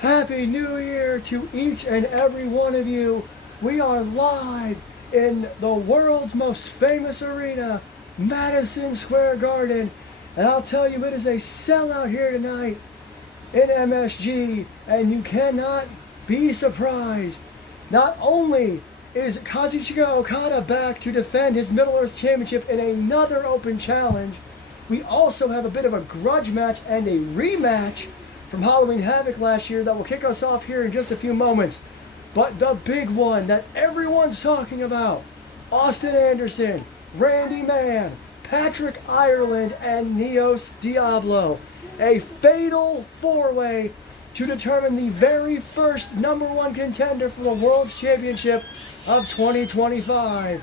Happy New Year to each and every one of you. We are live in the world's most famous arena, Madison Square Garden. And I'll tell you, it is a sellout here tonight in MSG, and you cannot be surprised. Not only is Kazuchika Okada back to defend his Middle Earth Championship in another open challenge, we also have a bit of a grudge match and a rematch from Halloween Havoc last year that will kick us off here in just a few moments. But the big one that everyone's talking about, Austin Anderson, Randy Mann, Patrick Ireland, and Neos Diablo. A fatal four-way to determine the very first #1 contender for the World's Championship of 2025.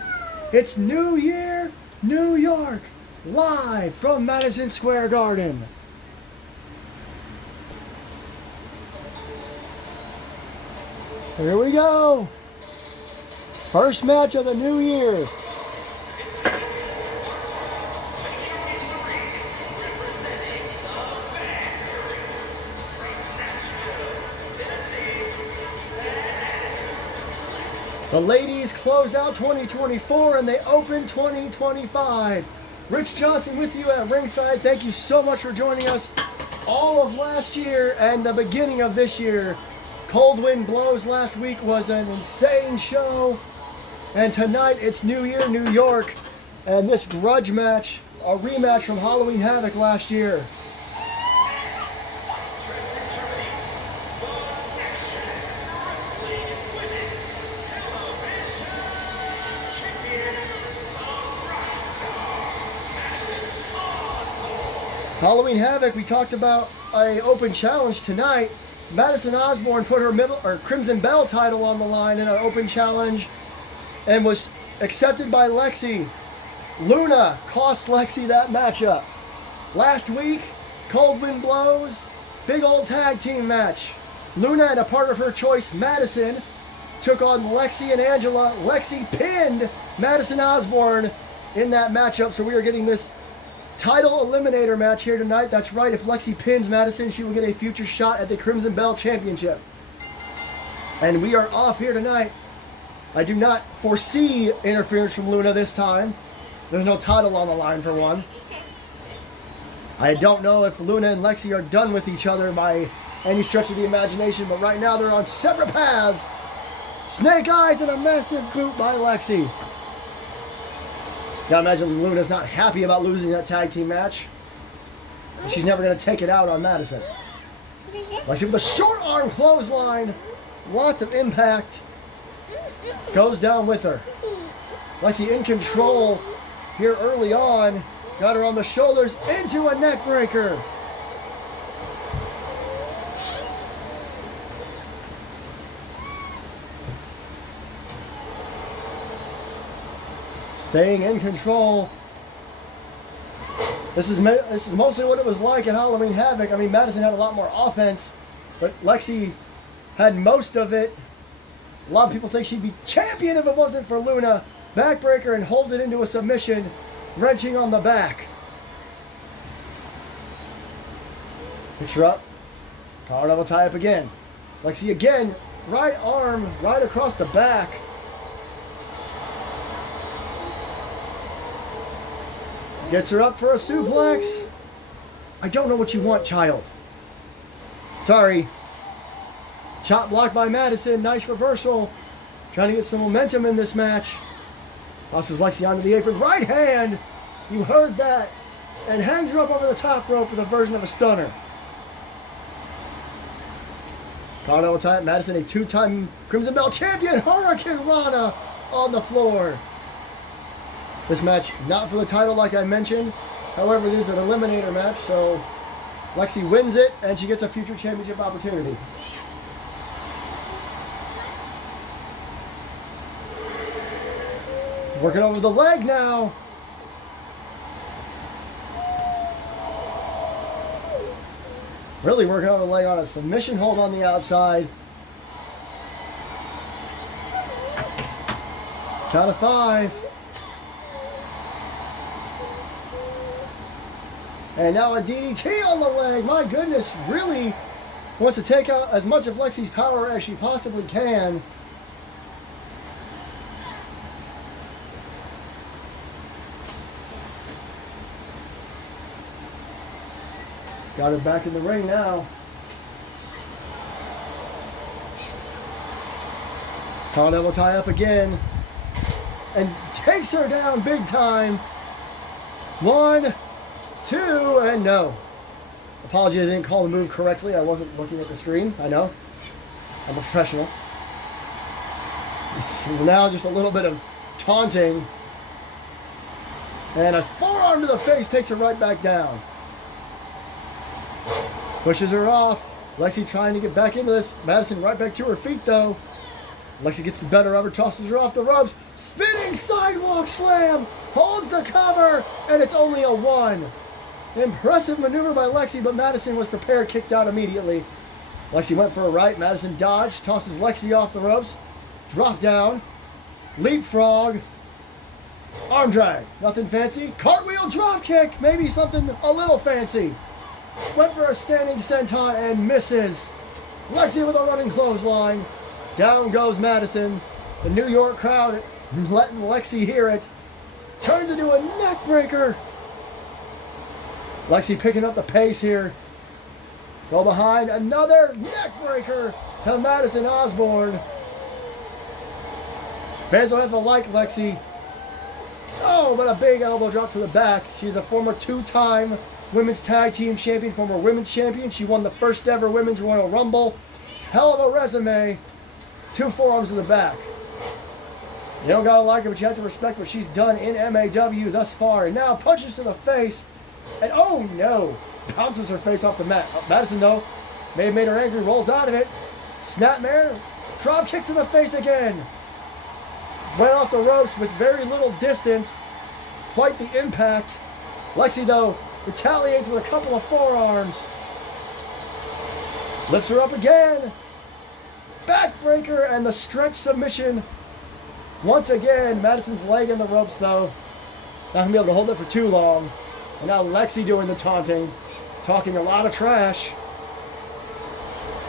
It's New Year, New York, live from Madison Square Garden. Here we go. First match of the new year. The ladies closed out 2024 and they opened 2025. Rich Johnson with you at ringside. Thank you so much for joining us all of last year and the beginning of this year. Cold Wind Blows last week was an insane show. And tonight it's New Year, New York. And this grudge match, a rematch from Halloween Havoc last year. Halloween Havoc, we talked about an open challenge tonight. Madison Osborne put her Crimson Bell title on the line in an open challenge and was accepted by Lexi. Luna cost Lexi that matchup. Last week, Cold Wind Blows, big old tag team match. Luna and a partner of her choice, Madison, took on Lexi and Angela. Lexi pinned Madison Osborne in that matchup, so we are getting this title eliminator match here tonight. That's right, if Lexi pins Madison, she will get a future shot at the Crimson Bell Championship. And we are off here tonight. I do not foresee interference from Luna this time. There's no title on the line for one. I don't know if Luna and Lexi are done with each other by any stretch of the imagination, but right now they're on separate paths. Snake Eyes and a massive boot by Lexi. Gotta imagine Luna's not happy about losing that tag team match. She's never gonna take it out on Madison. Lexi with a short arm clothesline. Lots of impact. Goes down with her. Lexi in control here early on. Got her on the shoulders into a neck breaker. Staying in control. This is mostly what it was like at Halloween Havoc. I mean, Madison had a lot more offense, but Lexi had most of it. A lot of people think she'd be champion if it wasn't for Luna. Backbreaker and holds it into a submission, wrenching on the back. Picks her up. Collar double tie up again. Lexi again, right arm right across the back. Gets her up for a suplex. I don't know what you want, child. Sorry. Chop block by Madison. Nice reversal. Trying to get some momentum in this match. Tosses Lexi onto the apron. Right hand. You heard that. And hangs her up over the top rope with a version of a stunner. Collar double tie. Madison, a two-time Crimson Bell champion. Hurricane Rana on the floor. This match, not for the title like I mentioned. However, it is an eliminator match, so Lexi wins it, and she gets a future championship opportunity. Working over the leg now. Really working over the leg on a submission hold on the outside. Count of 5. And now a DDT on the leg. My goodness, really Wants to take out as much of Lexi's power as she possibly can. Got her back in the ring now. Collar will tie up again. And takes her down big time. 1, 2, and no. Apologies, I didn't call the move correctly. I wasn't looking at the screen. I know. I'm a professional. Now just a little bit of taunting. And a forearm to the face takes her right back down. Pushes her off. Lexi trying to get back into this. Madison right back to her feet though. Lexi gets the better of her, tosses her off the ropes. Spinning sidewalk slam. Holds the cover. And it's only a 1. Impressive maneuver by Lexi, but Madison was prepared, kicked out immediately. Lexi went for a right. Madison dodged, tosses Lexi off the ropes. Drop down. Leapfrog. Arm drag. Nothing fancy. Cartwheel drop kick. Maybe something a little fancy. Went for a standing senton and misses. Lexi with a running clothesline. Down goes Madison. The New York crowd letting Lexi hear it. Turns into a neck breaker. Lexi picking up the pace here. Go behind. Another neck breaker to Madison Osborne. Fans don't have to like Lexi. Oh, but a big elbow drop to the back. She's a former 2-time women's tag team champion, former women's champion. She won the first ever women's Royal Rumble. Hell of a resume. 2 forearms to the back. You don't gotta like her, but you have to respect what she's done in MAW thus far. And now punches to the face. And oh no! Bounces her face off the mat. Madison though, may have made her angry, rolls out of it. Snapmare. Drop kick to the face again. Went off the ropes with very little distance. Quite the impact. Lexi though retaliates with a couple of forearms. Lifts her up again. Backbreaker and the stretch submission. Once again, Madison's leg in the ropes though. Not gonna be able to hold it for too long. And now Lexi doing the taunting. Talking a lot of trash.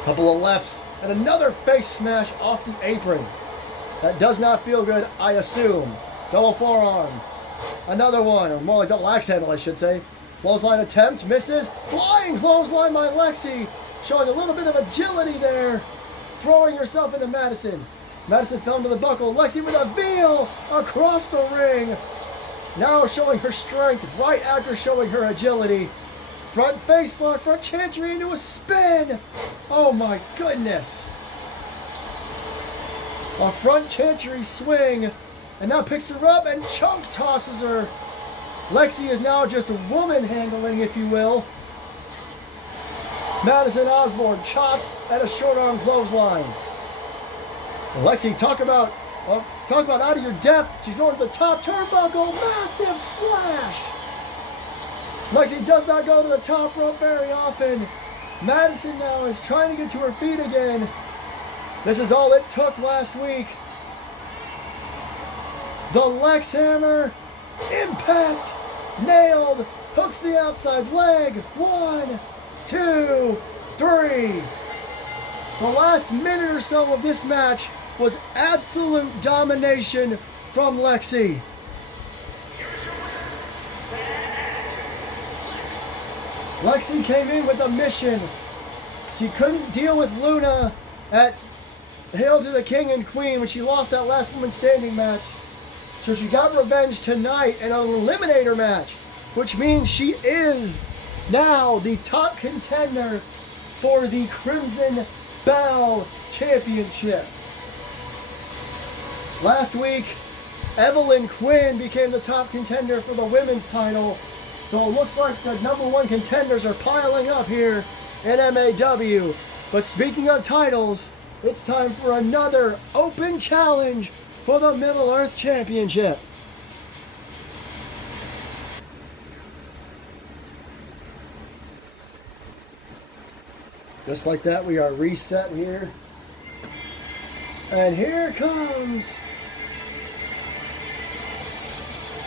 Couple of lefts. And another face smash off the apron. That does not feel good, I assume. Double forearm. Another one, or more like double axe handle, I should say. Clothesline attempt, misses. Flying clothesline by Lexi. Showing a little bit of agility there. Throwing herself into Madison. Madison fell into the buckle. Lexi with a veil across the ring. Now showing her strength right after showing her agility. Front face lock, front chancery into a spin. Oh my goodness. A front chancery swing. And now picks her up and choke tosses her. Lexi is now just woman handling, if you will. Madison Osborne chops at a short arm clothesline. Lexi, talk about out of your depth. She's going to the top turnbuckle. Massive splash. Lexi does not go to the top rope very often. Madison now is trying to get to her feet again. This is all it took last week. The Lex Hammer. Impact. Nailed. Hooks the outside leg. 1, 2, 3. The last minute or so of this match was absolute domination from Lexi. Lexi came in with a mission. She couldn't deal with Luna at Hail to the King and Queen when she lost that last woman standing match. So she got revenge tonight in an Eliminator match, which means she is now the top contender for the Crimson Bell Championship. Last week, Evelyn Quinn became the top contender for the women's title. So it looks like the #1 contenders are piling up here in MAW. But speaking of titles, it's time for another open challenge for the Middle Earth Championship. Just like that, we are reset here. And here comes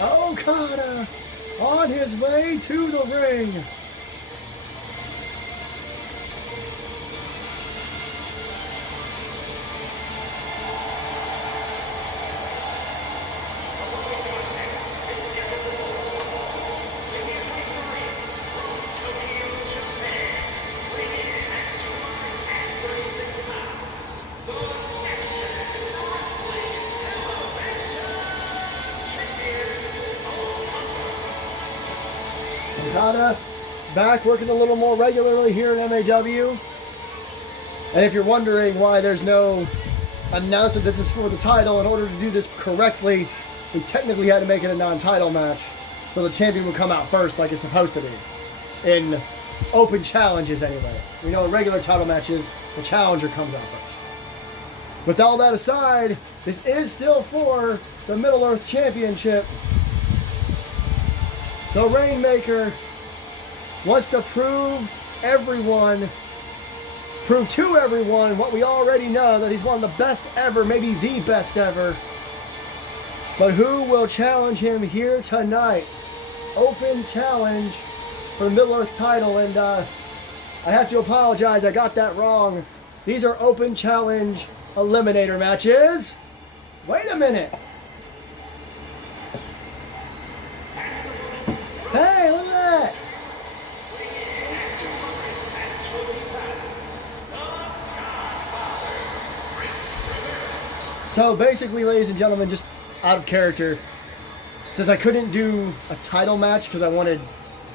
Okada on his way to the ring. back working a little more regularly here in MAW. And if you're wondering why there's no announcement this is for the title, in order to do this correctly, we technically had to make it a non-title match. So the champion would come out first like it's supposed to be. In open challenges anyway. We know in regular title matches, the challenger comes out first. With all that aside, this is still for the Middle-earth Championship. The Rainmaker wants to prove to everyone what we already know, that he's one of the best ever, maybe the best ever. But who will challenge him here tonight? Open challenge for the Middle-earth title, and I have to apologize, I got that wrong. These are open challenge eliminator matches. Wait a minute. Hey, look at that. So basically, ladies and gentlemen, just out of character, since I couldn't do a title match because I wanted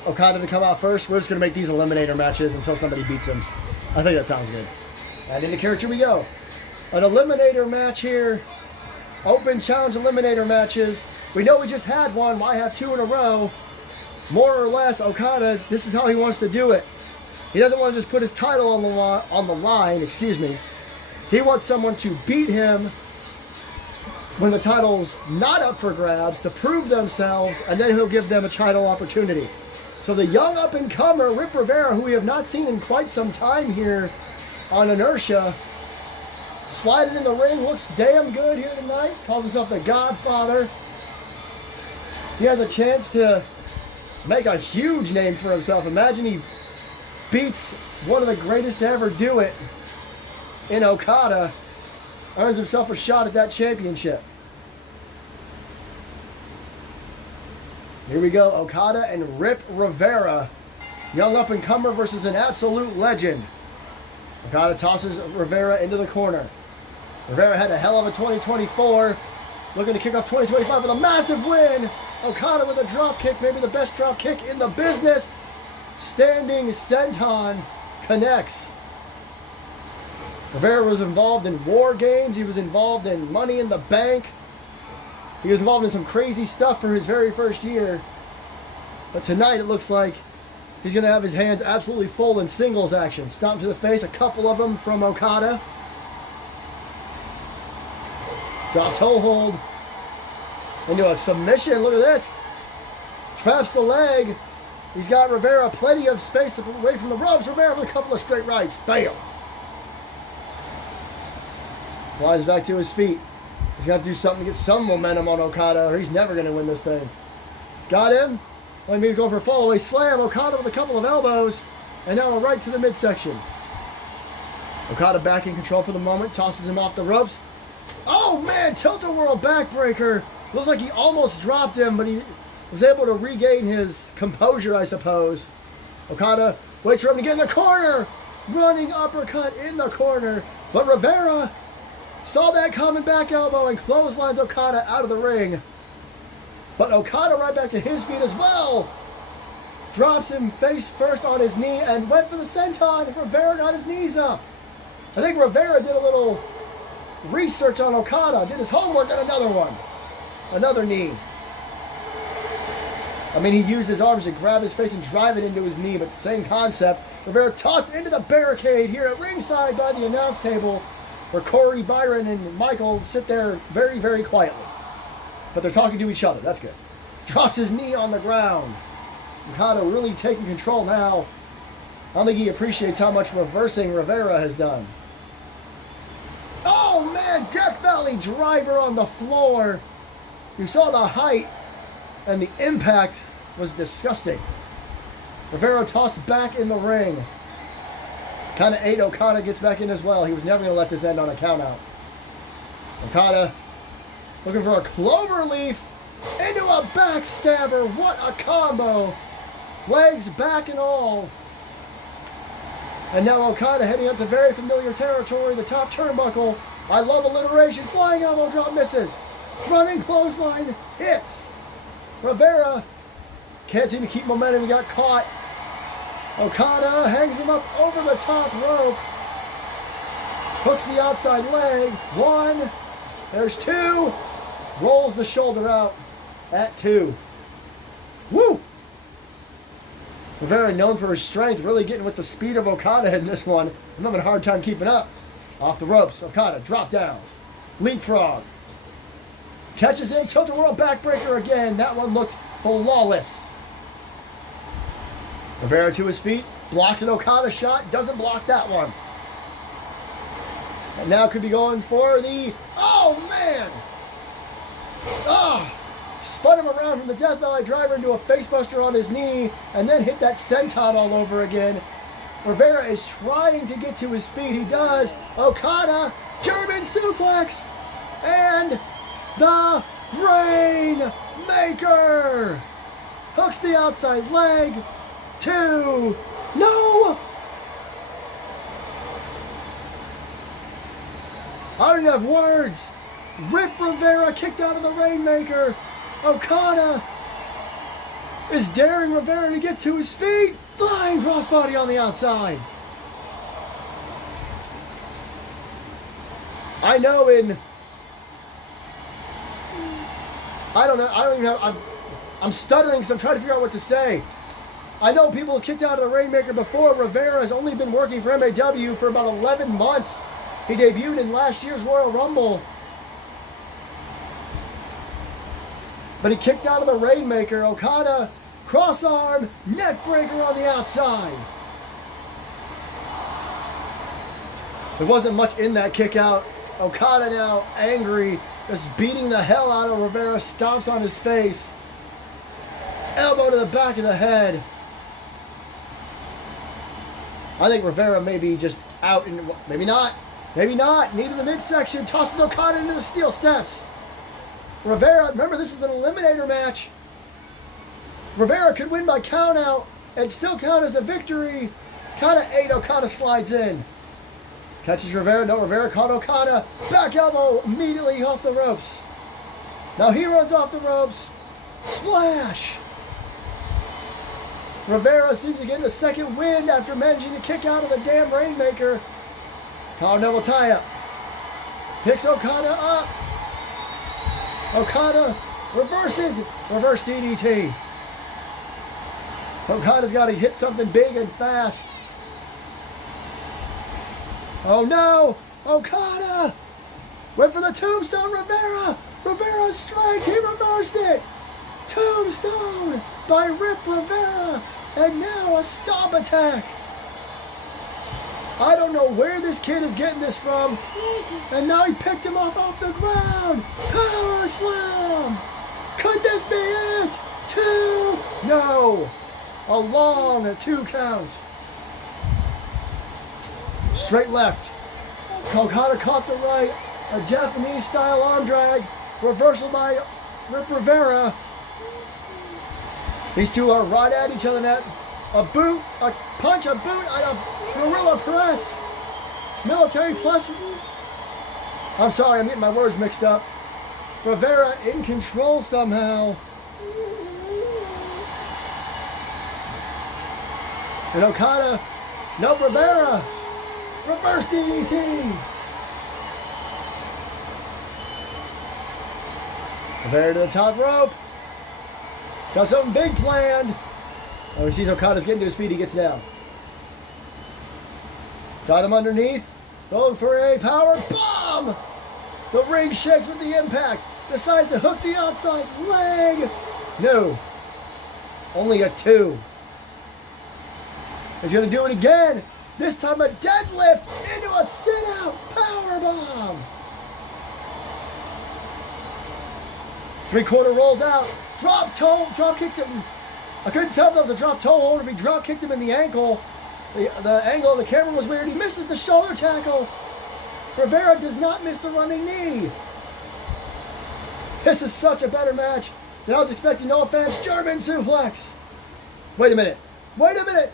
Okada to come out first, we're just going to make these eliminator matches until somebody beats him. I think that sounds good. And into character we go. An eliminator match here. Open challenge eliminator matches. We know we just had one. Why have two in a row? More or less, Okada, this is how he wants to do it. He doesn't want to just put his title on the line. He wants someone to beat him when the title's not up for grabs, to prove themselves, and then he'll give them a title opportunity. So the young up-and-comer, Rip Rivera, who we have not seen in quite some time here on Inertia, sliding in the ring, looks damn good here tonight, calls himself the Godfather. He has a chance to make a huge name for himself. Imagine he beats one of the greatest to ever do it in Okada, earns himself a shot at that championship. Here we go, Okada and Rip Rivera. Young up-and-comer versus an absolute legend. Okada tosses Rivera into the corner. Rivera had a hell of a 2024. Looking to kick off 2025 with a massive win. Okada with a drop kick, maybe the best drop kick in the business. Standing senton connects. Rivera was involved in War Games. He was involved in Money in the Bank. He was involved in some crazy stuff for his very first year. But tonight it looks like he's going to have his hands absolutely full in singles action. Stomp to the face, a couple of them from Okada. Drop toe hold into a submission. Look at this. Traps the leg. He's got Rivera plenty of space away from the ropes. Rivera with a couple of straight rights. Bam. Flies back to his feet. He's got to do something to get some momentum on Okada, or he's never going to win this thing. He's got him. Let me go for a fall-away slam. Okada with a couple of elbows. And now a right to the midsection. Okada back in control for the moment. Tosses him off the ropes. Oh, man. Tilt-a-whirl backbreaker. Looks like he almost dropped him, but he was able to regain his composure, I suppose. Okada waits for him to get in the corner. Running uppercut in the corner. But Rivera saw that coming, back elbow, and clotheslines Okada out of the ring. But Okada right back to his feet as well. Drops him face first on his knee and went for the senton. Rivera got his knees up. I think Rivera did a little research on Okada, did his homework, and another one. Another knee. I mean, he used his arms to grab his face and drive it into his knee, but the same concept. Rivera tossed into the barricade here at ringside by the announce table, where Corey, Byron, and Michael sit there very, very quietly. But they're talking to each other. That's good. Drops his knee on the ground. Okada really taking control now. I don't think he appreciates how much reversing Rivera has done. Oh, man. Death Valley driver on the floor. You saw the height, and the impact was disgusting. Rivera tossed back in the ring. Kind of ate. Okada gets back in as well. He was never going to let this end on a countout. Okada looking for a cloverleaf into a backstabber. What a combo. Legs back and all. And now Okada heading up to very familiar territory, the top turnbuckle. I love alliteration. Flying elbow drop misses. Running clothesline hits. Rivera can't seem to keep momentum. He got caught. Okada hangs him up over the top rope. Hooks the outside leg. 1. There's 2. Rolls the shoulder out at 2. Woo! Rivera, known for his strength, really getting with the speed of Okada in this one. I'm having a hard time keeping up. Off the ropes. Okada, drop down. Leapfrog. Catches him. Tilt-a-whirl backbreaker again. That one looked flawless. Rivera to his feet. Blocks an Okada shot. Doesn't block that one. And now could be going for the... Oh, man! Spun him around from the Death Valley Driver into a facebuster on his knee, and then hit that senton all over again. Rivera is trying to get to his feet. He does. Okada, German suplex, and the Rainmaker. Hooks the outside leg. 2. No! I don't even have words. Rip Rivera kicked out of the Rainmaker. Okada is daring Rivera to get to his feet. Flying crossbody on the outside. I know I'm stuttering because I'm trying to figure out what to say. I know people have kicked out of the Rainmaker before. Rivera has only been working for MAW for about 11 months. He debuted in last year's Royal Rumble. But he kicked out of the Rainmaker. Okada, cross-arm, neck breaker on the outside. There wasn't much in that kick out. Okada now angry, just beating the hell out of Rivera, stomps on his face. Elbow to the back of the head. I think Rivera may be just out, and maybe not. Maybe not. Knee to the midsection, tosses Okada into the steel steps. Rivera, remember this is an Eliminator match. Rivera could win by count out and still count as a victory. Count of 8, Okada slides in. Catches Rivera, no, Rivera caught Okada. Back elbow immediately off the ropes. Now he runs off the ropes. Splash! Rivera seems to get a second wind after managing to kick out of the damn Rainmaker. Collar double tie-up. Picks Okada up. Okada reverses. Reverse DDT. Okada's got to hit something big and fast. Oh no! Okada! Went for the tombstone, Rivera! Rivera's strike, he reversed it! Tombstone by Rip Rivera! And now a stomp attack! I don't know where this kid is getting this from. And now he picked him off the ground! Power slam! Could this be it? 2! No! A long 2 count. Straight left. Okada caught the right. A Japanese-style arm drag. Reversal by Rip Rivera. These two are right at each other now. A boot, a punch, a boot, and a gorilla press. Military plus. I'm sorry, I'm getting my words mixed up. Rivera in control somehow. And Okada, nope, Rivera. Reverse DDT. Rivera to the top rope. Got something big planned. Oh, he sees Okada's getting to his feet. He gets down. Got him underneath. Going for a power bomb. The ring shakes with the impact. Decides to hook the outside leg. No. Only a 2. He's going to do it again. This time a deadlift into a sit-out powerbomb. 3-quarter rolls out. Drop kicks him. I couldn't tell if that was a drop toe hold or if he drop kicked him in the ankle. The angle of the camera was weird. He misses the shoulder tackle. Rivera does not miss the running knee. This is such a better match than I was expecting. No offense. German suplex. Wait a minute. Rainmaker!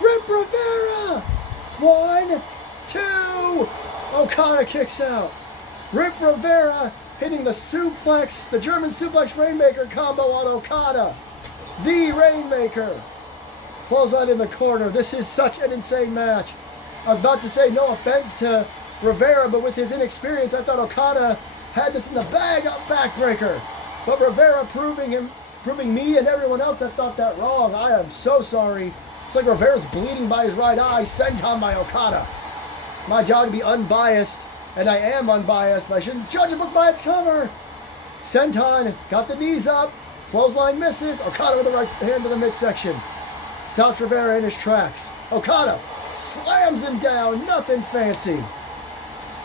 Rip Rivera! 1, 2. Okada kicks out. Rip Rivera hitting the suplex, the German suplex Rainmaker combo on Okada. the Rainmaker. Clothesline in the corner. This is such an insane match. I was about to say no offense to Rivera, but with his inexperience, I thought Okada had this in the bag. Up backbreaker. But Rivera proving me and everyone else that thought that wrong. I am so sorry. It's like Rivera's bleeding by his right eye, senton by Okada. My job to be unbiased, and I am unbiased, but I shouldn't judge a book by its cover. Senton got the knees up. Clothesline misses. Okada with the right hand to the midsection. Stops Rivera in his tracks. Okada slams him down. Nothing fancy.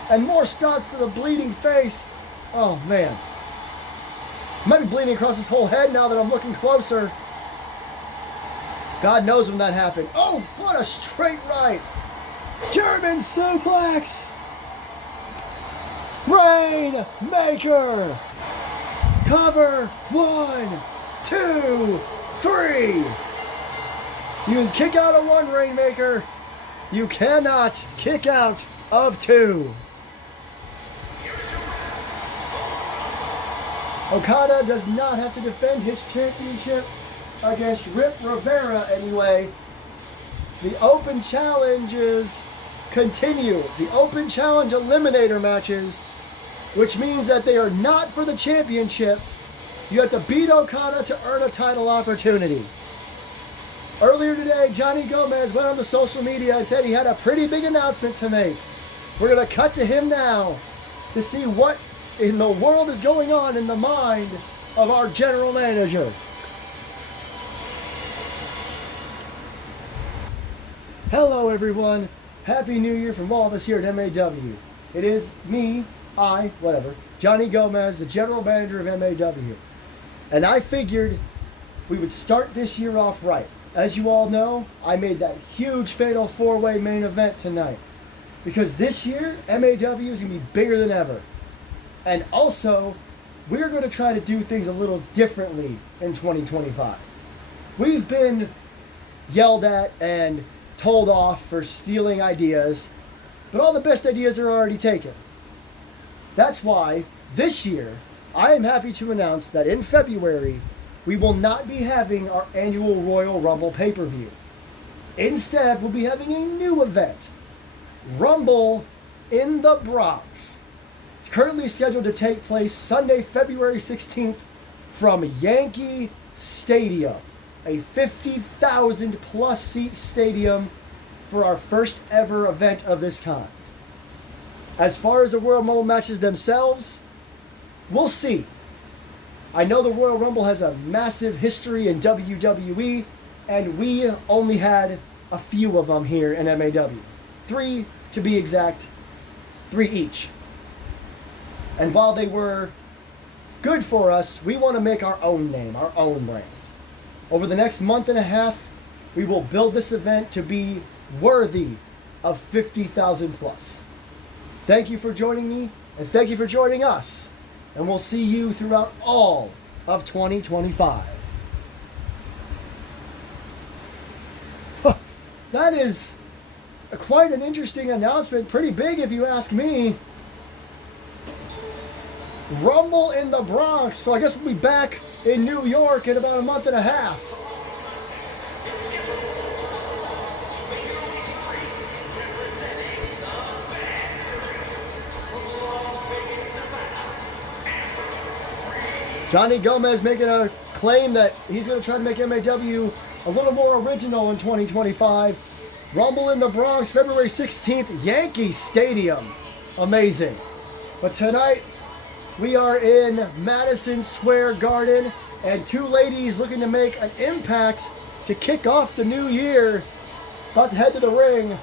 And more stops to the bleeding face. Oh, man. Might be bleeding across his whole head now that I'm looking closer. God knows when that happened. Oh, what a straight right. German suplex. Rainmaker. Cover. 1, 2, 3. You can kick out of one, Rainmaker. You cannot kick out of two. Okada does not have to defend his championship against Rip Rivera anyway. The open challenges continue. The open challenge eliminator matches, which means that they are not for the championship. You have to beat Okada to earn a title opportunity. Earlier today, Johnny Gomez went on to social media and said he had a pretty big announcement to make. We're going to cut to him now to see what in the world is going on in the mind of our general manager. Hello everyone. Happy New Year from all of us here at MAW. It is me, Johnny Gomez, the general manager of MAW. And I figured we would start this year off right. As you all know, I made that huge Fatal 4-Way main event tonight. Because this year, MAW is going to be bigger than ever. And also, we're going to try to do things a little differently in 2025. We've been yelled at and told off for stealing ideas, but all the best ideas are already taken. That's why, this year, I am happy to announce that in February, we will not be having our annual Royal Rumble pay-per-view. Instead, we'll be having a new event, Rumble in the Bronx. It's currently scheduled to take place Sunday, February 16th from Yankee Stadium, a 50,000 plus seat stadium for our first ever event of this kind. As far as the Royal Rumble matches themselves, we'll see. I know the Royal Rumble has a massive history in WWE, and we only had a few of them here in MAW. 3 to be exact, 3 each. And while they were good for us, we want to make our own name, our own brand. Over the next month and a half, we will build this event to be worthy of 50,000 plus. Thank you for joining me, and thank you for joining us. And we'll see you throughout all of 2025. That is quite an interesting announcement. Pretty big if you ask me. Rumble in the Bronx. So I guess we'll be back in New York in about a month and a half. Johnny Gomez making a claim that he's going to try to make MAW a little more original in 2025. Rumble in the Bronx, February 16th, Yankee Stadium. Amazing. But tonight, we are in Madison Square Garden, and 2 ladies looking to make an impact to kick off the new year. About to head to the ring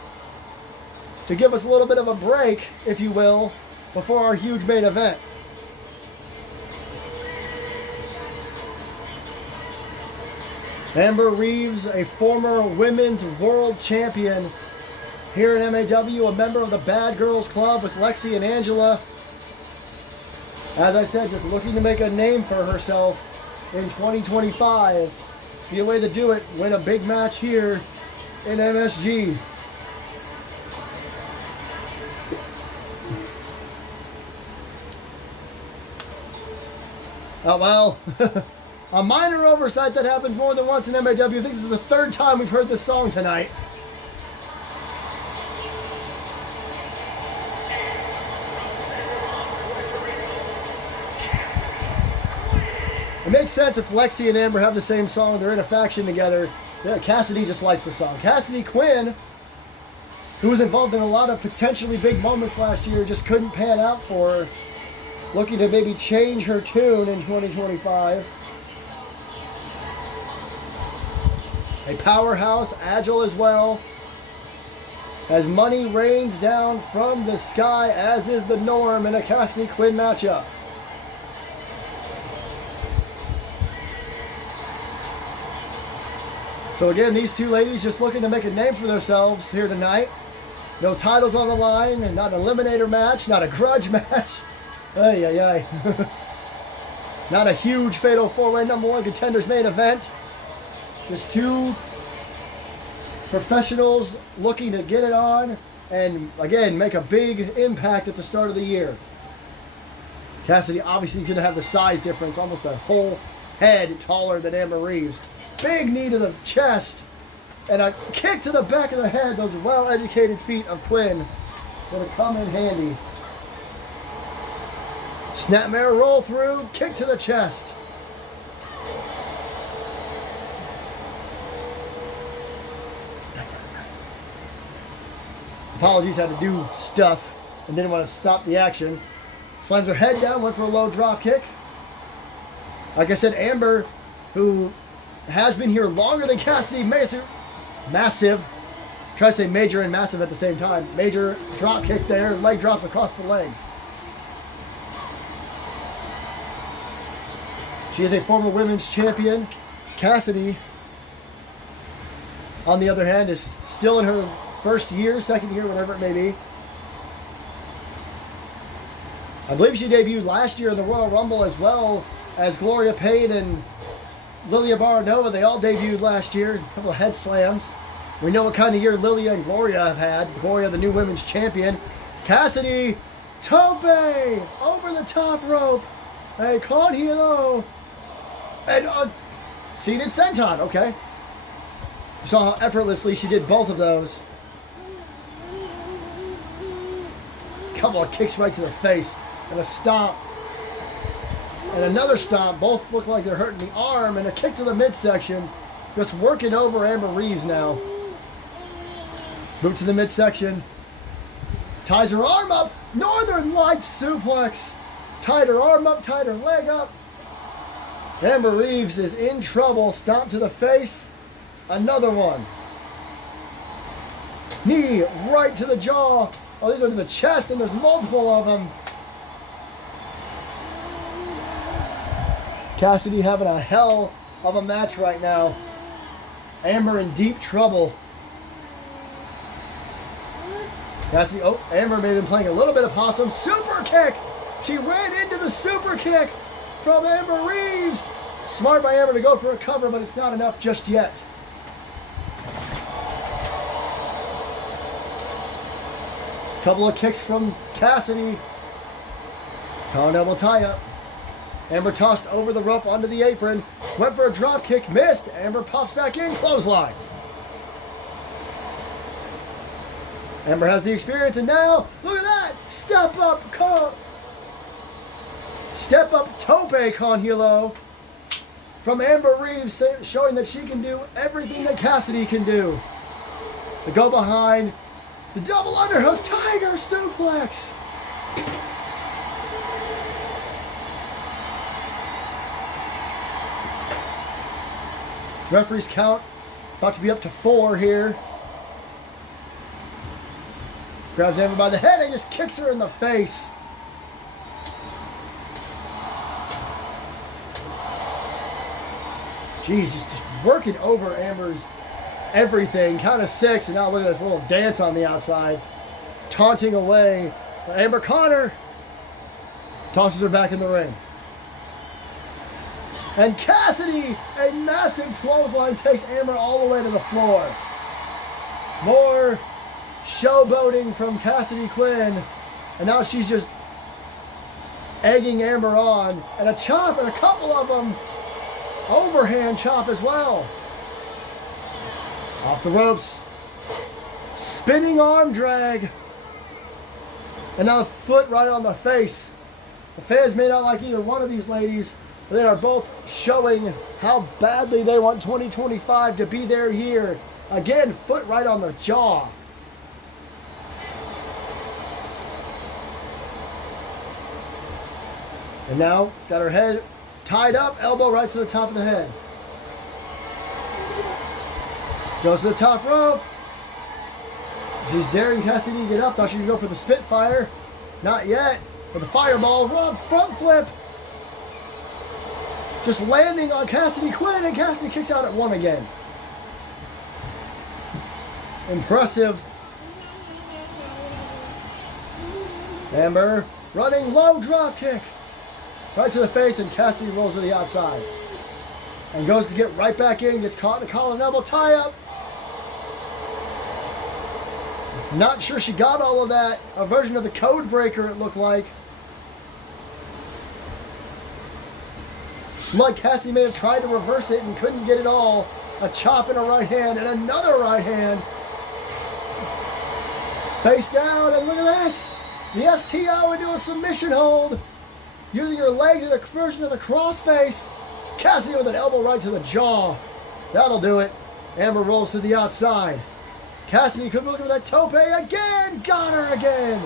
to give us a little bit of a break, if you will, before our huge main event. Amber Reeves, a former women's world champion here in MAW, a member of the Bad Girls Club with Lexi and Angela. As I said, just looking to make a name for herself in 2025. Be a way to do it, win a big match here in MSG. Oh, well, A minor oversight that happens more than once in MAW. I think this is the third time we've heard this song tonight. It makes sense if Lexi and Amber have the same song, they're in a faction together. Yeah, Cassidy just likes the song. Cassidy Quinn, who was involved in a lot of potentially big moments last year, just couldn't pan out for her. Looking to maybe change her tune in 2025. A powerhouse, agile as well. As money rains down from the sky, as is the norm in a Cassidy Quinn matchup. So again, these two ladies just looking to make a name for themselves here tonight. No titles on the line, and not an eliminator match, not a grudge match. Ay, ay, ay. Not a huge fatal four-way #1 contenders main event. Just two professionals looking to get it on and, again, make a big impact at the start of the year. Cassidy obviously going to have the size difference, almost a whole head taller than Amber Reeves. Big knee to the chest and a kick to the back of the head. Those well-educated feet of Quinn going to come in handy. Snapmare roll through, kick to the chest. Apologies, had to do stuff and didn't want to stop the action. Slams her head down, went for a low drop kick. Like I said, Amber, who has been here longer than Cassidy, massive. Try to say major and massive at the same time. Major drop kick there, leg drops across the legs. She is a former women's champion. Cassidy, on the other hand, is still in her first year, second year, whatever it may be. I believe she debuted last year in the Royal Rumble as well as Gloria Payne and Lilia Baranova. They all debuted last year. A couple of head slams. We know what kind of year Lilia and Gloria have had. Gloria, the new women's champion. Cassidy, tope over the top rope. A con hilo. And a seated senton. Okay. You saw how effortlessly she did both of those. Couple of kicks right to the face. And a stomp. And another stomp. Both look like they're hurting the arm. And a kick to the midsection. Just working over Amber Reeves now. Boot to the midsection. Ties her arm up. Northern Lights suplex. Tied her arm up. Tied her leg up. Amber Reeves is in trouble. Stomp to the face. Another one. Knee right to the jaw. Oh, these are to the chest, and there's multiple of them. Cassidy having a hell of a match right now. Amber in deep trouble. Cassidy, oh, Amber may have been playing a little bit of possum. Super kick! She ran into the super kick from Amber Reeves. Smart by Amber to go for a cover, but it's not enough just yet. Couple of kicks from Cassidy. Collar double tie up. Amber tossed over the rope onto the apron. Went for a drop kick, missed. Amber pops back in, clothesline. Amber has the experience, and now, look at that! Step up tope con hilo from Amber Reeves, showing that she can do everything that Cassidy can do. The go behind, the double underhook, tiger suplex. Referee's count about to be up to 4 here. Grabs Amber by the head and just kicks her in the face. Jeez, just working over Amber's everything. Count of 6, and now look at this little dance on the outside. Taunting away. Amber Connor tosses her back in the ring. And Cassidy, a massive clothesline, takes Amber all the way to the floor. More showboating from Cassidy Quinn. And now she's just egging Amber on. And a chop and a couple of them. Overhand chop as well. Off the ropes. Spinning arm drag. And now a foot right on the face. The fans may not like either one of these ladies, but they are both showing how badly they want 2025 to be their year. Again, foot right on the jaw. And now, got her head tied up, elbow right to the top of the head. Goes to the top rope. She's daring Cassidy to get up. Thought she could go for the Spitfire. Not yet. With the fireball, front flip. Just landing on Cassidy Quinn, and Cassidy kicks out at 1 again. Impressive. Amber running low drop kick. Right to the face, and Cassidy rolls to the outside. And goes to get right back in, gets caught in a collar and elbow tie-up. Not sure she got all of that. A version of the code breaker, it looked like. Like Cassidy may have tried to reverse it and couldn't get it all. A chop and a right hand, and another right hand. Face down, and look at this. The STO into a submission hold. Using her legs in a version of the crossface. Cassidy with an elbow right to the jaw. That'll do it. Amber rolls to the outside. Cassidy could be looking for that tope again. Got her again.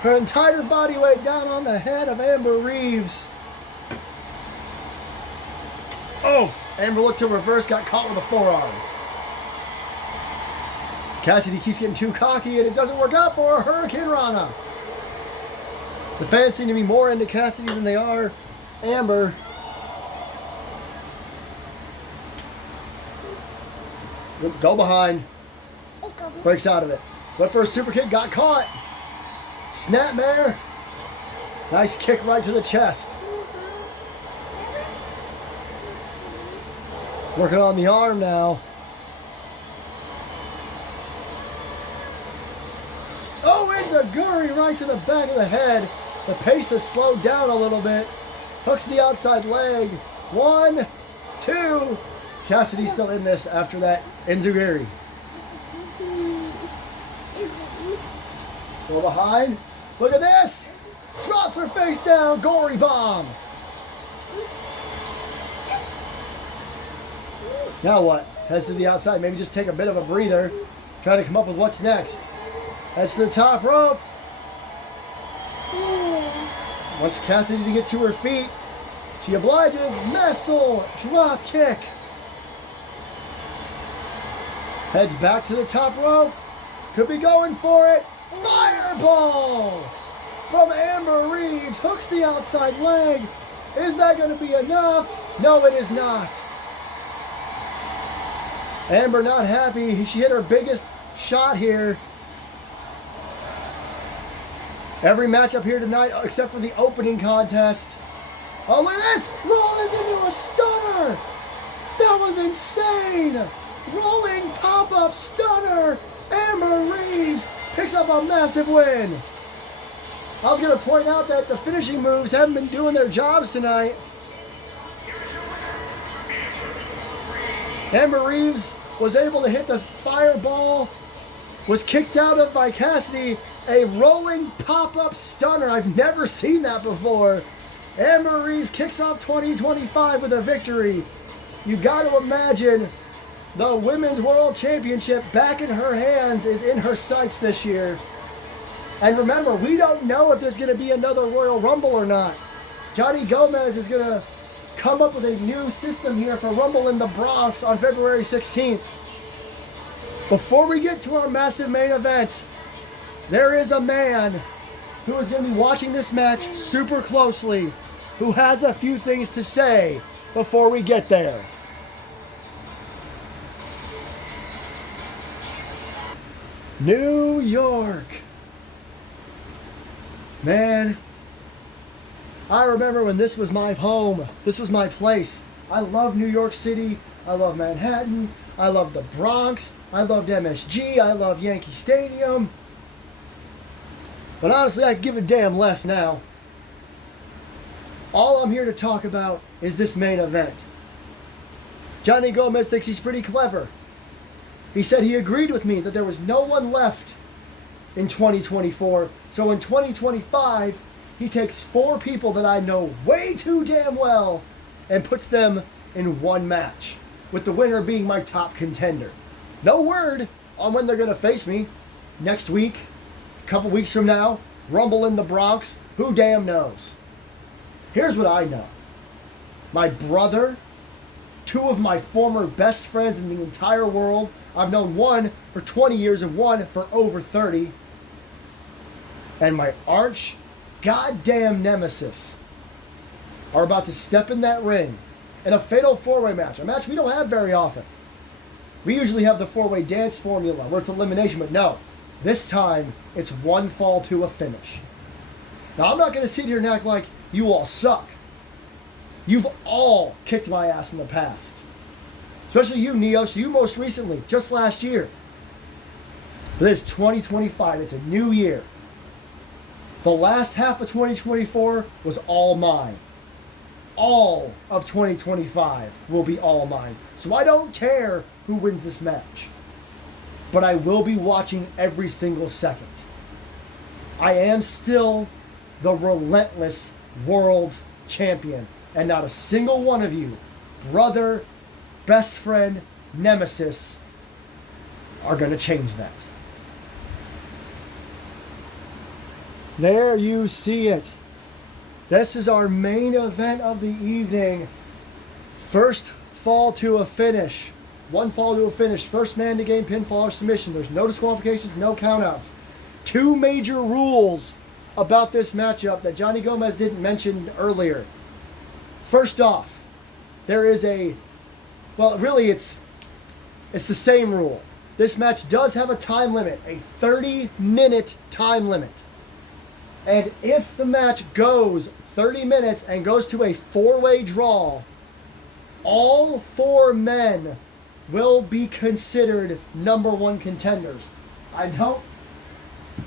Her entire body weight down on the head of Amber Reeves. Oh, Amber looked to reverse, got caught with a forearm. Cassidy keeps getting too cocky, and it doesn't work out for her. Hurricane Rana. The fans seem to be more into Cassidy than they are Amber. Go behind. Breaks out of it. Went for a super kick, got caught. Snapmare. Nice kick right to the chest. Working on the arm now. Oh, it's a enziguri right to the back of the head. The pace has slowed down a little bit. Hooks the outside leg. 1, 2. Cassidy's still in this after that enziguri. Go behind. Look at this. Drops her face down. Gory bomb. Now what? Heads to the outside. Maybe just take a bit of a breather. Try to come up with what's next. Heads to the top rope. Wants Cassidy to get to her feet. She obliges. Missile. Drop kick. Heads back to the top rope. Could be going for it. Fireball from Amber Reeves. Hooks the outside leg. Is that going to be enough? No, it is not. Amber not happy. She hit her biggest shot here. Every matchup here tonight except for the opening contest. Oh, look at this. Rollins into a stunner. That was insane. Rolling pop-up stunner. Amber Reeves picks up a massive win. I was going to point out that the finishing moves haven't been doing their jobs tonight. Amber Reeves was able to hit the fireball, was kicked out of by Cassidy. A rolling pop-up stunner. I've never seen that before. Amber Reeves kicks off 2025 with a victory. You got to imagine the Women's World Championship back in her hands is in her sights this year. And remember, we don't know if there's going to be another Royal Rumble or not. Johnny Gomez is going to come up with a new system here for Rumble in the Bronx on February 16th. Before we get to our massive main event, there is a man who is going to be watching this match super closely, who has a few things to say before we get there. New York. Man, I remember when this was my home. This was my place. I love New York City. I love Manhattan. I love the Bronx. I loved MSG. I love Yankee Stadium. But honestly, I give a damn less now. All I'm here to talk about is this main event. Johnny Gomez thinks he's pretty clever. He said he agreed with me that there was no one left in 2024. So in 2025, he takes 4 people that I know way too damn well and puts them in one match, with the winner being my top contender. No word on when they're going to face me. Next week, a couple weeks from now, Rumble in the Bronx, who damn knows. Here's what I know. My brother, 2 of my former best friends in the entire world, I've known one for 20 years and one for over 30, and my arch goddamn nemesis are about to step in that ring in a fatal 4-way match, a match we don't have very often. We usually have the 4-way dance formula where it's elimination, but no, this time it's one fall to a finish. Now, I'm not going to sit here and act like you all suck. You've all kicked my ass in the past. Especially you, Neos, you most recently, just last year. But it's 2025, it's a new year. The last half of 2024 was all mine. All of 2025 will be all mine. So I don't care who wins this match. But I will be watching every single second. I am still the relentless world champion. And not a single one of you, brother, best friend, nemesis, are going to change that. There you see it. This is our main event of the evening. First fall to a finish. One fall to a finish. First man to gain pinfall or submission. There's no disqualifications, no countouts. 2 major rules about this matchup that Johnny Gomez didn't mention earlier. First off, there is really it's the same rule. This match does have a time limit, a 30-minute time limit. And if the match goes 30 minutes and goes to a 4-way draw, all 4 men will be considered number 1 contenders. I don't.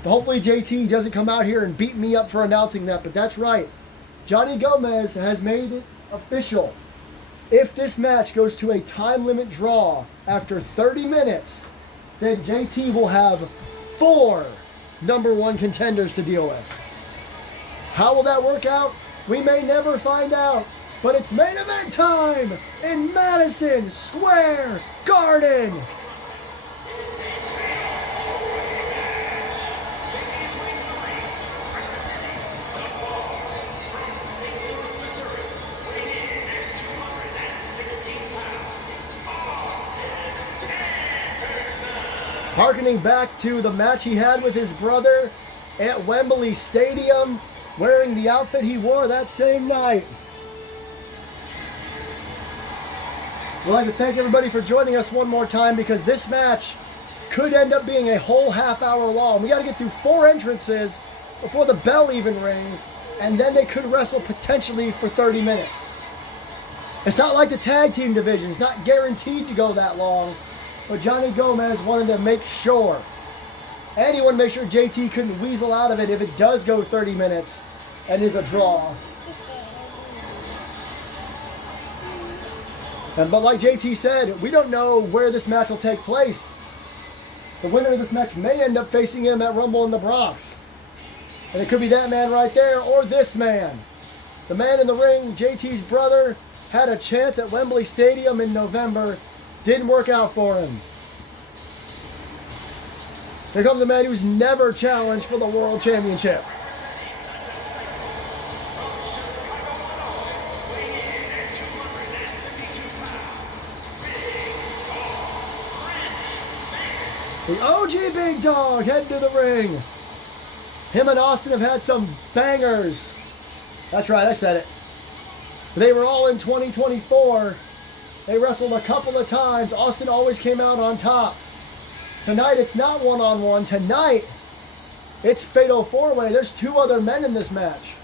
Hopefully JT doesn't come out here and beat me up for announcing that, but that's right. Johnny Gomez has made it official. If this match goes to a time limit draw after 30 minutes, then JT will have 4 number 1 contenders to deal with. How will that work out? We may never find out, but it's main event time in Madison Square Garden. Harkening back to the match he had with his brother at Wembley Stadium, wearing the outfit he wore that same night. We'd like to thank everybody for joining us one more time, because this match could end up being a whole half hour long. We got to get through 4 entrances before the bell even rings, and then they could wrestle potentially for 30 minutes. It's not like the tag team division. It's not guaranteed to go that long. But Johnny Gomez wanted to make sure. And he wanted to make sure JT couldn't weasel out of it if it does go 30 minutes and is a draw. But like JT said, we don't know where this match will take place. The winner of this match may end up facing him at Rumble in the Bronx. And it could be that man right there or this man. The man in the ring, JT's brother, had a chance at Wembley Stadium in November. Didn't work out for him. Here comes a man who's never challenged for the World Championship. The OG Big Dog heading to the ring. Him and Austin have had some bangers. That's right, I said it. They were all in 2024. They wrestled a couple of times. Austin always came out on top. Tonight, it's not one-on-one. Tonight, it's Fatal 4-Way. There's 2 other men in this match,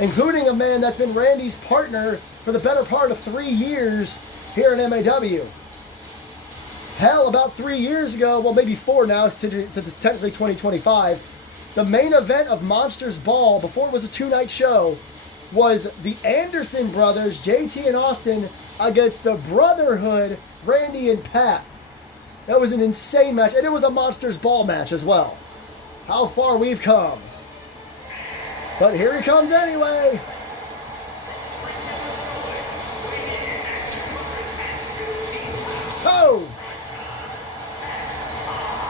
including a man that's been Randy's partner for the better part of 3 years here in MAW. Hell, about 3 years ago, well, maybe 4 now, since it's technically 2025, the main event of Monsters Ball, before it was a 2-night show, was the Anderson brothers, JT and Austin, against the Brotherhood, Randy and Pat. That was an insane match, and it was a Monsters Ball match as well. How far we've come. But here he comes anyway. Oh!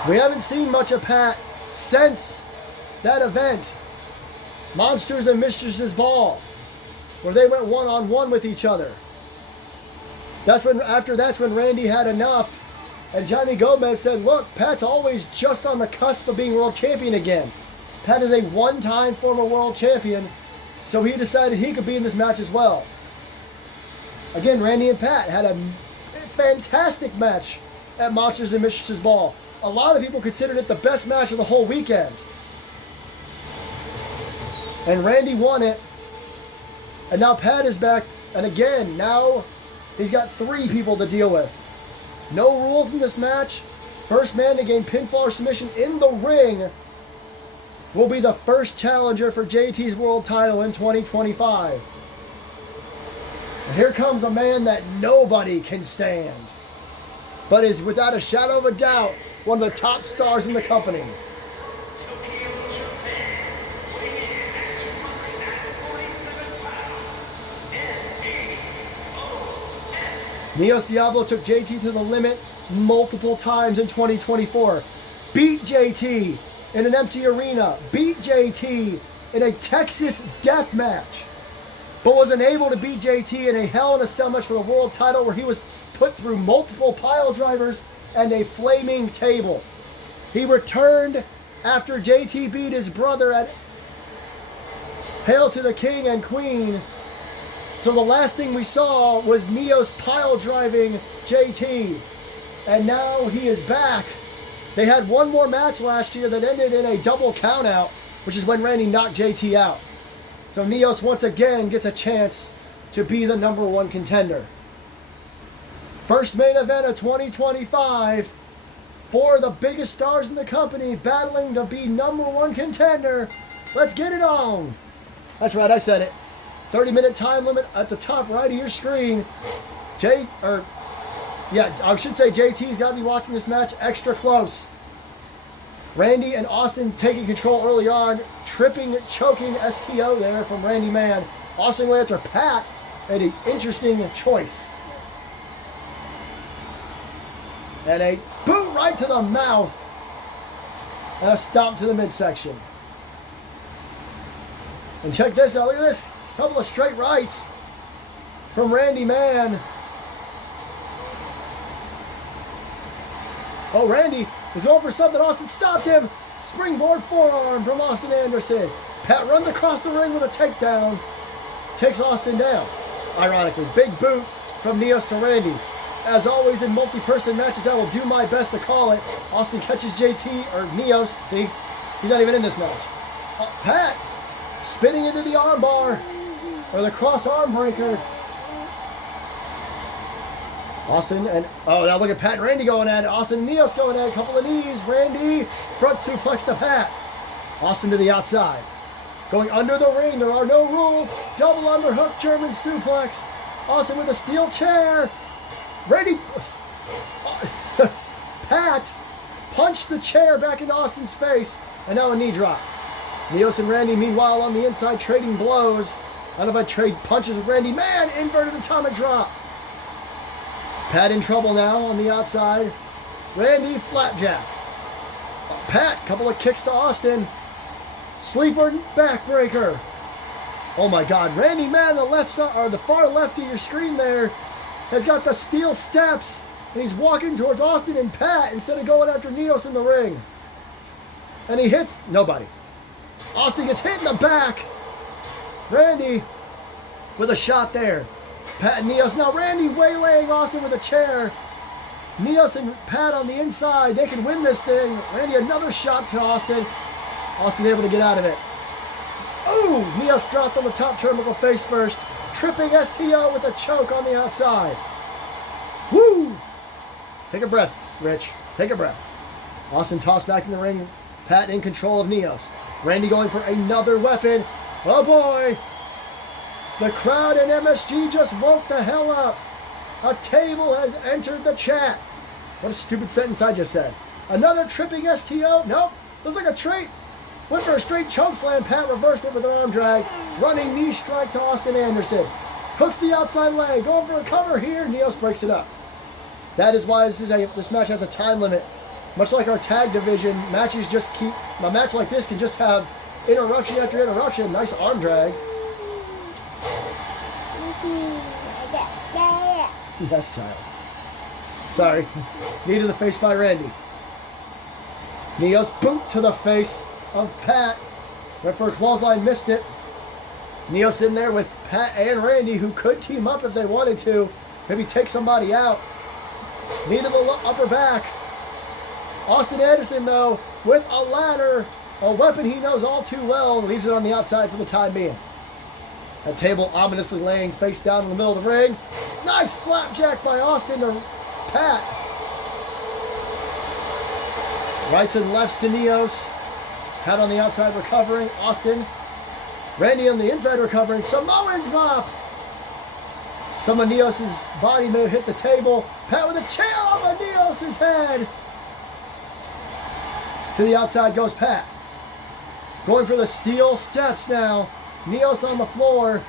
We haven't seen much of Pat since that event. Monsters and Mistresses Ball, where they went one-on-one with each other. That's when Randy had enough, and Johnny Gomez said, look, Pat's always just on the cusp of being world champion again. Pat is a one-time former world champion, so he decided he could be in this match as well. Again, Randy and Pat had a fantastic match at Monsters and Mistresses Ball. A lot of people considered it the best match of the whole weekend. And Randy won it. And now Pat is back. And again, now he's got 3 people to deal with. No rules in this match. First man to gain pinfall or submission in the ring will be the first challenger for JT's world title in 2025. And here comes a man that nobody can stand, but is without a shadow of a doubt one of the top stars in the company. Neos Diablo took JT to the limit multiple times in 2024. Beat JT in an empty arena. Beat JT in a Texas death match. But wasn't able to beat JT in a Hell in a Cell match for the world title where he was put through multiple pile drivers and a flaming table. He returned after JT beat his brother at Hail to the King and Queen. So the last thing we saw was Neos pile driving JT. And now he is back. They had one more match last year that ended in a double countout, which is when Randy knocked JT out. So Neos once again gets a chance to be the #1 contender. First main event of 2025. 4 of the biggest stars in the company battling to be #1 contender. Let's get it on. That's right, I said it. 30-minute time limit at the top right of your screen. I should say JT's got to be watching this match extra close. Randy and Austin taking control early on, tripping, choking STO there from Randy Man. Austin went after Pat, and an interesting choice. And a boot right to the mouth, and a stomp to the midsection. And check this out, look at this. Couple of straight rights from Randy Man. Oh, Randy was going for something. Austin stopped him. Springboard forearm from Austin Anderson. Pat runs across the ring with a takedown. Takes Austin down. Ironically, big boot from Neos to Randy. As always in multi-person matches, I will do my best to call it. Austin catches JT, or Neos. See, he's not even in this match. Pat spinning into the armbar. Or the cross arm breaker. Austin and, oh, now look at Pat and Randy going at it. Austin and Neos going at it. Couple of knees. Randy, front suplex to Pat. Austin to the outside. Going under the ring. There are no rules. Double underhook German suplex. Austin with a steel chair. Randy, Pat punched the chair back into Austin's face. And now a knee drop. Neos and Randy, meanwhile, on the inside trading blows. I don't know if I trade punches with Randy. Man, inverted atomic drop. Pat in trouble now on the outside. Randy, flapjack. Pat, couple of kicks to Austin. Sleeper backbreaker. Oh my God, Randy Man, the left side, or the far left of your screen there, has got the steel steps, and he's walking towards Austin and Pat instead of going after Neos in the ring. And he hits nobody. Austin gets hit in the back. Randy with a shot there. Pat and Neos. Now Randy waylaying Austin with a chair. Neos and Pat on the inside. They can win this thing. Randy another shot to Austin. Austin able to get out of it. Ooh! Neos dropped on the top turnbuckle face first. Tripping STO with a choke on the outside. Woo! Take a breath, Rich. Take a breath. Austin tossed back in the ring. Pat in control of Neos. Randy going for another weapon. Oh boy! The crowd and MSG just woke the hell up. A table has entered the chat. What a stupid sentence I just said. Another tripping STO? Nope. Looks like a trait. Went for a straight choke slam. Pat reversed it with an arm drag. Running knee strike to Austin Anderson. Hooks the outside leg. Going for a cover here. Neos breaks it up. That is why this match has a time limit. Much like our tag division, matches just keep... A match like this can just have interruption after interruption. Nice arm drag. Yes, child. Sorry. Knee to the face by Randy. Neo's boot to the face of Pat. Went for a clothesline, missed it. Neo's in there with Pat and Randy, who could team up if they wanted to. Maybe take somebody out. Knee to the upper back. Austin Anderson, though, with a ladder, a weapon he knows all too well, leaves it on the outside for the time being. A table ominously laying face down in the middle of the ring. Nice flapjack by Austin to Pat. Rights and lefts to Neos. Pat on the outside recovering. Austin. Randy on the inside recovering. Samoan drop. Some of Neos' body may have hit the table. Pat with a chair off of Neos' head. To the outside goes Pat. Going for the steel steps now. Neos on the floor.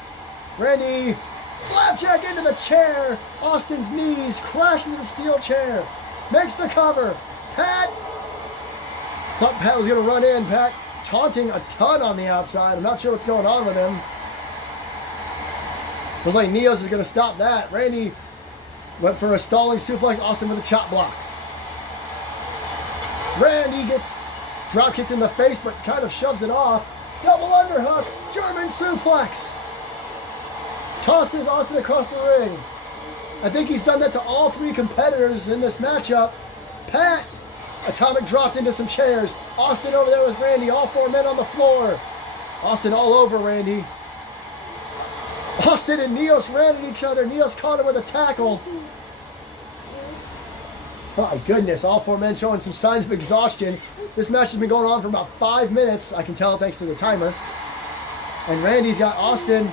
Randy, flapjack into the chair. Austin's knees crash into the steel chair. Makes the cover. Pat. Thought Pat was going to run in. Pat taunting a ton on the outside. I'm not sure what's going on with him. Looks like Neos is going to stop that. Randy went for a stalling suplex. Austin with a chop block. Randy gets drop kicked in the face, but kind of shoves it off. Double underhook, German suplex. Tosses Austin across the ring. I think he's done that to all three competitors in this matchup. Pat, atomic dropped into some chairs. Austin over there with Randy, all four men on the floor. Austin all over Randy. Austin and Neos ran at each other. Neos caught him with a tackle. My goodness, all four men showing some signs of exhaustion. This match has been going on for about 5 minutes. I can tell thanks to the timer. And Randy's got Austin.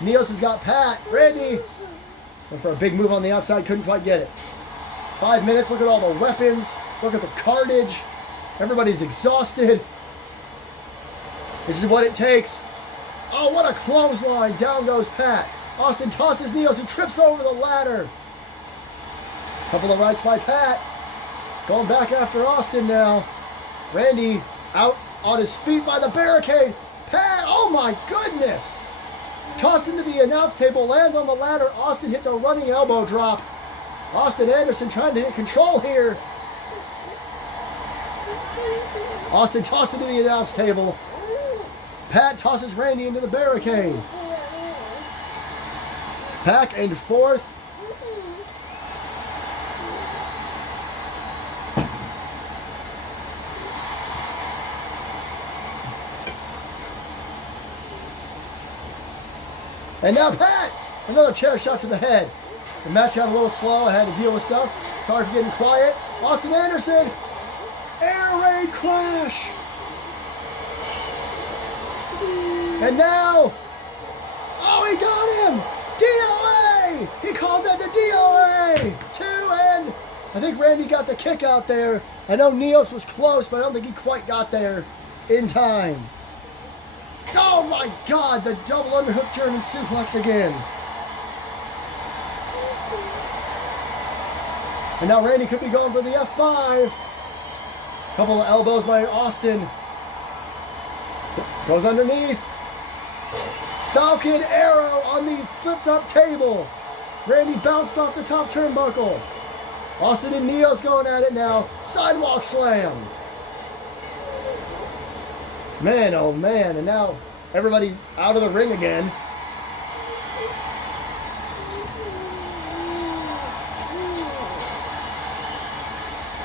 Neos has got Pat. Randy went for a big move on the outside. Couldn't quite get it. 5 minutes. Look at all the weapons. Look at the carnage. Everybody's exhausted. This is what it takes. Oh, what a clothesline. Down goes Pat. Austin tosses Neos and trips over the ladder. Couple of rights by Pat. Going back after Austin now. Randy out on his feet by the barricade. Pat, oh my goodness. Tossed into the announce table, lands on the ladder. Austin hits a running elbow drop. Austin Anderson trying to hit control here. Austin tossed into the announce table. Pat tosses Randy into the barricade. Back and forth. And now Pat! Another chair shot to the head. The match got a little slow. I had to deal with stuff. Sorry for getting quiet. Austin Anderson! Air raid crash! And now... Oh, he got him! DOA! He called that the DOA! 2 and... I think Randy got the kick out there. I know Neos was close, but I don't think he quite got there in time. Oh my God, the double underhook German suplex again. And now Randy could be going for the F5. Couple of elbows by Austin. Goes underneath. Falcon arrow on the flipped up table. Randy bounced off the top turnbuckle. Austin and Neos going at it now. Sidewalk slam. Man, oh man, and now everybody out of the ring again.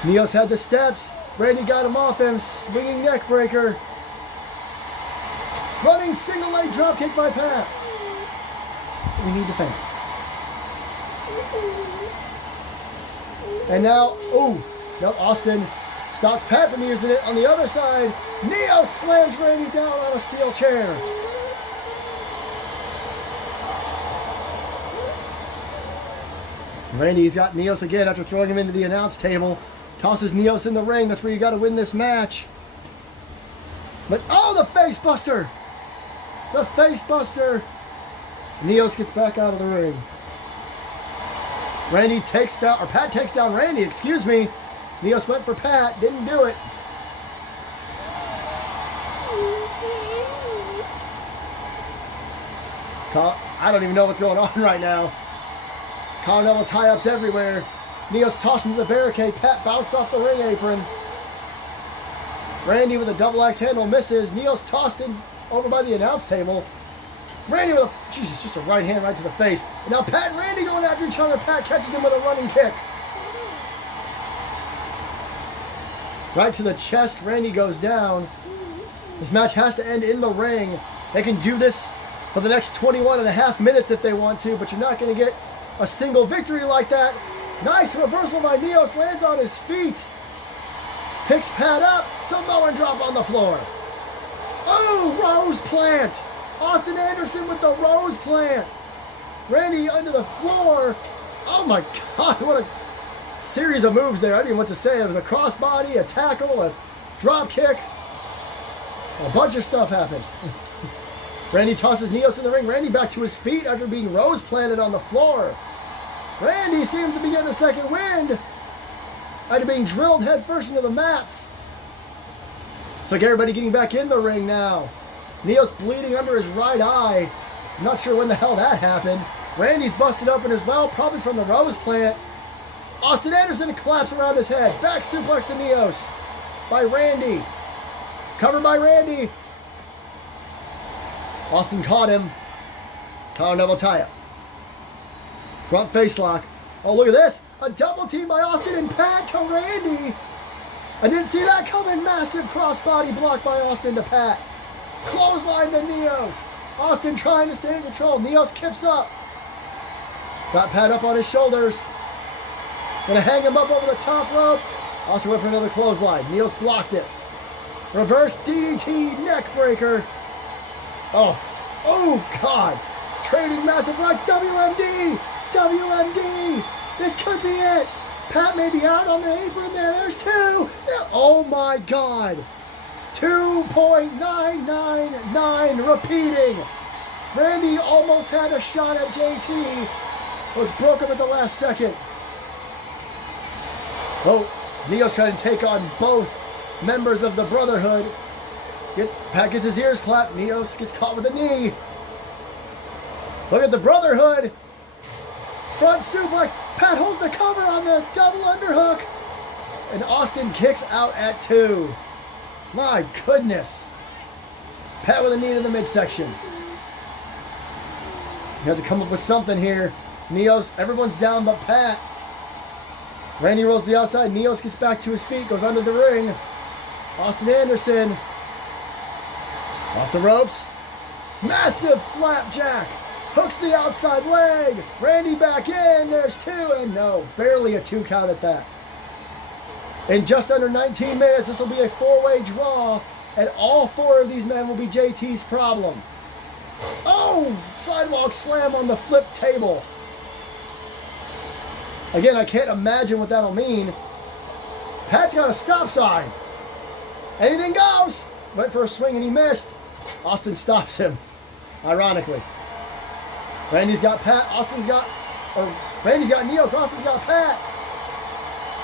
Neos had the steps. Randy got him off him. Swinging neck breaker. Running single leg drop kick by Pat. We need the fan. And now, oh, no, Austin stops Pat from using it. On the other side, Neos slams Randy down on a steel chair. Randy's got Neos again after throwing him into the announce table. Tosses Neos in the ring. That's where you got to win this match. But, oh, the face buster. The face buster. Neos gets back out of the ring. Randy takes down, or Pat takes down Randy, excuse me. Neos went for Pat, didn't do it. I don't even know what's going on right now. Continental tie-ups everywhere. Neos tossed into the barricade. Pat bounced off the ring apron. Randy with a double axe handle misses. Neos tossed in over by the announce table. Randy with a, Jesus, just a right hand right to the face. And now Pat and Randy going after each other. Pat catches him with a running kick. Right to the chest. Randy goes down. This match has to end in the ring. They can do this for the next 21.5 minutes if they want to, but you're not going to get a single victory like that. Nice reversal by Neos, lands on his feet. Picks Pat up, Samoan drop on the floor. Oh, Rose Plant. Austin Anderson with the Rose Plant. Randy under the floor. Oh my God, what a series of moves there. I didn't know what to say. It was a crossbody, a tackle, a drop kick. A bunch of stuff happened. Randy tosses Neos in the ring. Randy back to his feet after being Rose planted on the floor. Randy seems to be getting a second wind after being drilled headfirst into the mats. It's like everybody getting back in the ring now. Neos bleeding under his right eye. I'm not sure when the hell that happened. Randy's busted open as well, probably from the Rose plant. Austin Anderson collapsed around his head. Back suplex to Neos by Randy. Covered by Randy. Austin caught him. Continental tie-up. Front face lock. Oh, look at this. A double team by Austin and Pat to Randy. I didn't see that coming. Massive crossbody block by Austin to Pat. Clothesline to Neos. Austin trying to stay in control. Neos kips up. Got Pat up on his shoulders. Gonna hang him up over the top rope. Austin went for another clothesline. Neos blocked it. Reverse DDT neck breaker. Oh God. Trading massive rights. WMD. WMD. This could be it. Pat may be out on the apron there. There's two. Oh my God. 2.999 repeating. Randy almost had a shot at JT. Was broke up at the last second. Oh, Neo's trying to take on both members of the Brotherhood. Pat gets his ears clapped. Neos gets caught with a knee. Look at the Brotherhood. Front suplex. Pat holds the cover on the double underhook. And Austin kicks out at 2. My goodness. Pat with a knee in the midsection. You have to come up with something here. Neos, everyone's down but Pat. Randy rolls to the outside. Neos gets back to his feet, goes under the ring. Austin Anderson. Off the ropes. Massive flapjack. Hooks the outside leg. Randy back in. There's 2. And no, barely a 2 count at that. In just under 19 minutes, this will be a 4-way draw. And all 4 of these men will be JT's problem. Oh! Sidewalk slam on the flip table. Again, I can't imagine what that'll mean. Pat's got a stop sign. Anything goes. Went for a swing and he missed. Austin stops him. Ironically. Randy's got Pat. Randy's got Neos. Austin's got Pat.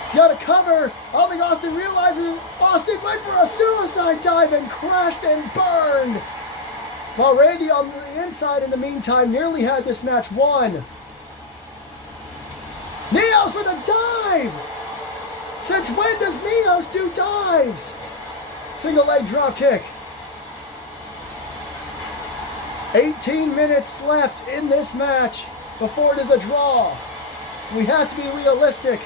He's got a cover. I don't think Austin realizes it. Austin went for a suicide dive and crashed and burned. While Randy on the inside in the meantime nearly had this match won. Neos with a dive! Since when does Neos do dives? Single leg drop kick. 18 minutes left in this match before it is a draw. We have to be realistic.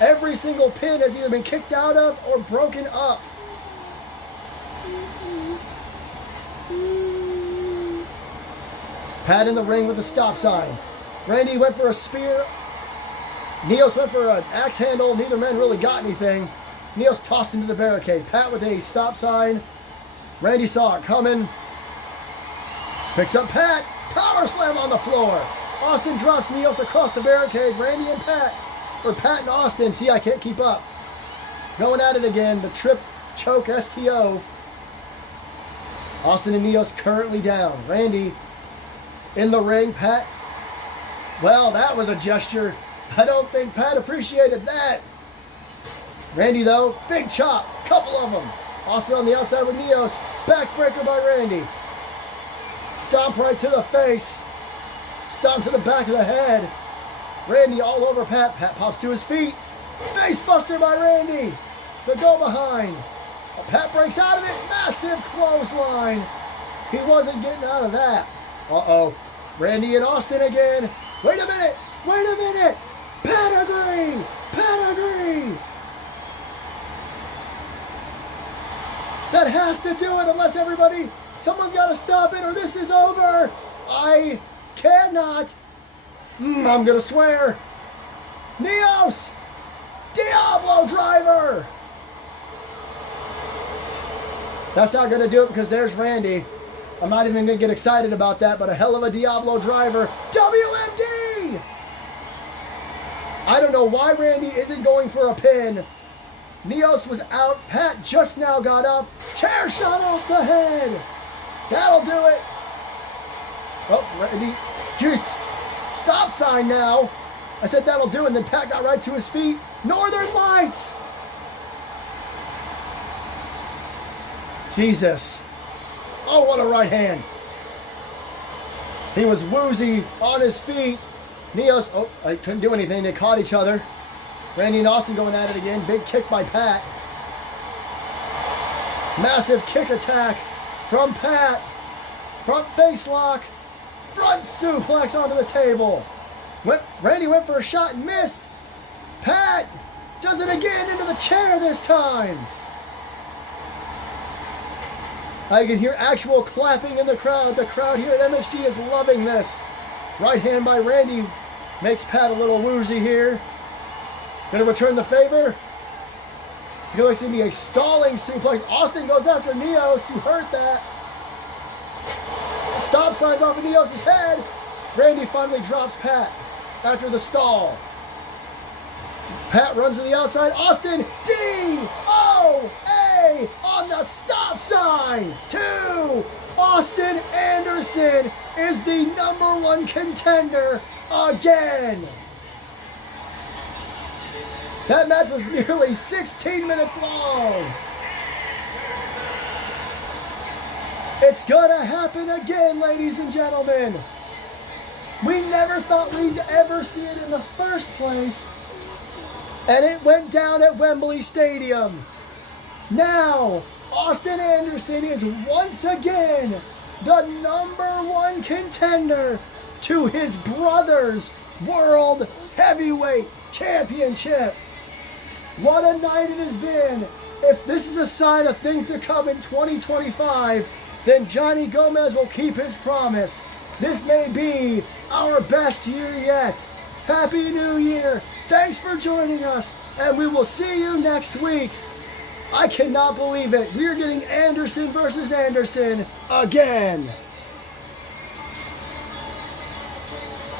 Every single pin has either been kicked out of or broken up. Pat in the ring with a stop sign. Randy went for a spear. Neos went for an axe handle. Neither man really got anything. Neos tossed into the barricade. Pat with a stop sign. Randy saw it coming. Picks up Pat. Power slam on the floor. Austin drops Neos across the barricade. Randy and Pat, or Pat and Austin. See, I can't keep up. Going at it again. The trip choke STO. Austin and Neos currently down. Randy in the ring. Pat. Well, that was a gesture. I don't think Pat appreciated that. Randy, though, big chop. Couple of them. Austin on the outside with Neos. Backbreaker by Randy. Stomp right to the face. Stomp to the back of the head. Randy all over Pat. Pat pops to his feet. Face buster by Randy. The go behind. Pat breaks out of it. Massive clothesline. He wasn't getting out of that. Uh-oh. Randy and Austin again. Wait a minute. Wait a minute. Pedigree. Pedigree. That has to do it unless someone's got to stop it or this is over. I cannot. I'm going to swear. Neos. Diablo driver. That's not going to do it because there's Randy. I'm not even going to get excited about that, but a hell of a Diablo driver. WMD. I don't know why Randy isn't going for a pin. Neos was out. Pat just now got up. Chair shot off the head. That'll do it. Oh, Randy. Here's stop sign now. I said that'll do it, and then Pat got right to his feet. Northern Lights. Jesus. Oh, what a right hand. He was woozy on his feet. Neos, oh, I couldn't do anything. They caught each other. Randy and Austin going at it again. Big kick by Pat. Massive kick attack from Pat. Front face lock. Front suplex onto the table. Randy went for a shot and missed. Pat does it again into the chair this time. I can hear actual clapping in the crowd. The crowd here at MSG is loving this. Right hand by Randy makes Pat a little woozy here. Gonna return the favor. It's going to be a stalling suplex. Austin goes after Neos. You heard that. Stop signs off of Neos' head. Randy finally drops Pat after the stall. Pat runs to the outside. Austin, D-O-A on the stop sign. 2. Austin Anderson is the #1 contender again. That match was nearly 16 minutes long. It's gonna happen again, ladies and gentlemen. We never thought we'd ever see it in the first place. And it went down at Wembley Stadium. Now, Austin Anderson is once again the #1 contender to his brother's World Heavyweight Championship. What a night it has been. If this is a sign of things to come in 2025, then Johnny Gomez will keep his promise. This may be our best year yet. Happy New Year. Thanks for joining us, and we will see you next week. I cannot believe it. We are getting Anderson versus Anderson again.